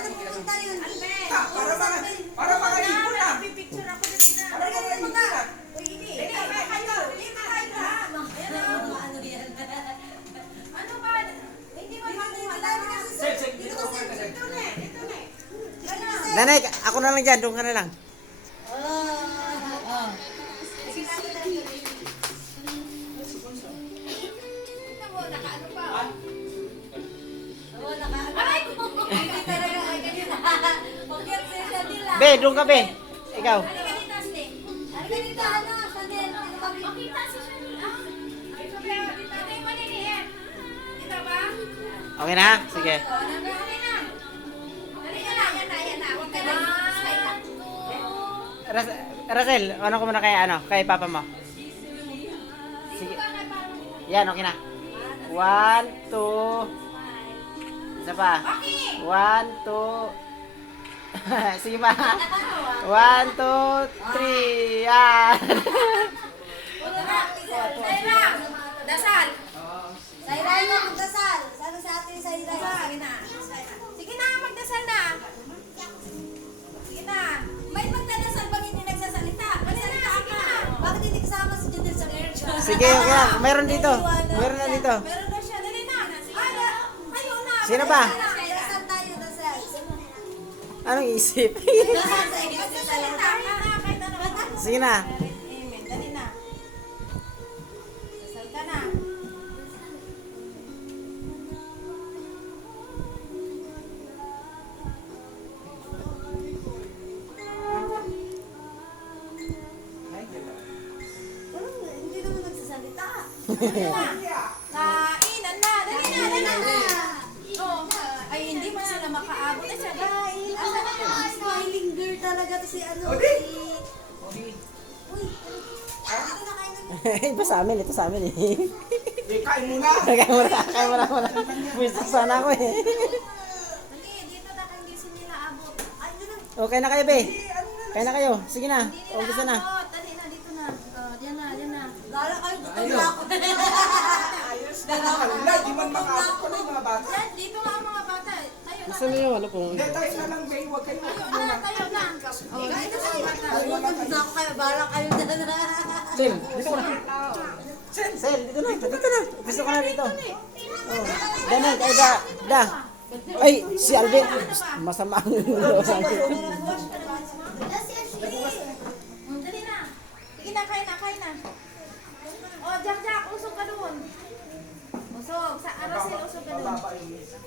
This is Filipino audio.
na pupunta yun? Para makaipon na. Pipicture ako dito na. Para makaipon na. Hindi, kayo. Ano ba? Hindi mo makuha. Sir, dito ka muna, sir. Ito na. Nanay, ako na lang dyan. Doon ka na lang. Nakaano pa. Aray ko! Hindi talaga ay ganyan. Pag-get siya nila. Be, doon ka, be. Ikaw. Halika dito, Ste. Halika dito, ano, Chanel. Makita si Chanel. Ay, sabi, dito yung maliliit. Dito ba? Okay na? Sige. Dali na. Yan na. Huwag ka na. Slide lang. Russell, ano ko muna kay, kay papa mo? Sige. Yan, okay na. 1, 2. Isa pa. Okay. 1, 2. Sige pa. 1, 2, 3. Yan. Saira. Dasal. Sayray na, magdasal. Sana sa atin, Sayray. Sige na. Sige na, magdasal na. Sige na. May magdadasal pag hindi nagsasalita. Magsalita ka. Bakit hindi kasama si Judel sa church? Sige, okay na. Meron dito. Meron na dito. Meron na siya. Dali na. Kayo na. Sino ba? Dasal tayo, dasal. Anong isip? Dasal sa inyo, Magsasalita dasal. ka na. Kahit ano. Sige na. Amen. Dali na. Dasal ka na. Parang hindi naman nagsasalita. Kainan na. Dali na. Oh. Ay, hindi man sila makaabot. Ay, sabi. Smiling girl talaga to si ano. Odi! Si... Uy, ano na kain na? Ito sa amin. Ito sa amin eh. Kain muna. Kaya mo na. Pwede sana ako eh. Dali, dito na kung hindi sila abot. Ay, ano na? Okay na kayo, be. Kaya na kayo. Sige na. Hindi nila Umpisa na. abot. Dali na, dito na. Oh, diyan na. Gala kayo, tutulak ako. Wala, di man makaabot ko na yung mga bata. Yan, dito nga ang mga bata. Tayo na. Gusto niyo ano kung... Hindi, tayo na lang, May. Huwag kayo muna. Tayo na. Oh, dito sa mga bata. Tutulak ako kayo, bala kayo dyan na. Sel, dito na. Sel, dito na. Dito na. Gusto ka na dito. Oh. Ganun, kayo da. Ay, si Alvin. Masama ang ulo. Dali na. Sige na, kain na. Oh, Jack, usog ka doon. Usog. Sa Aracel, usog ka doon. Bababa yung mesa.